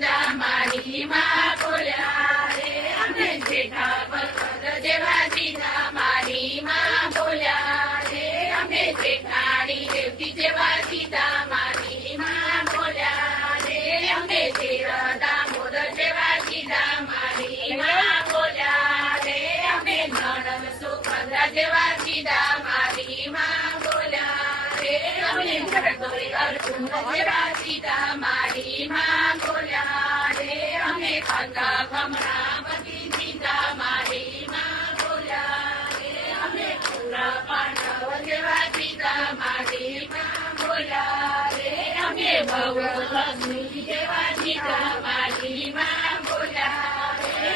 સીતા મારી માં બોલ્યા રે અમે જેઠા પર્વત જેવા સીતા મારી માં બોલ્યા રે અમે જેઠાણી દેવતી જેવા સીતા મારી માં બોલ્યા રે અમે શેર દામોદર જેવા સીતા મારી માં બોલ્યા રે અમે નણંદ સુભદ્રા જેવા સીતા મારી માં બોલ્યા રે અમે ભરતોય અર્જુન જેવા સીતા મારી માં બોલ્યા રે અમે કાકા કમળાપતિ સીતા મારી માં બોલ્યા રે અમે પૂરા પાંડવ જેવા સીતા મારી માં બોલ્યા રે અમે ભવ લક્ષ્મી જેવા સીતા મારી માં બોલ્યા રે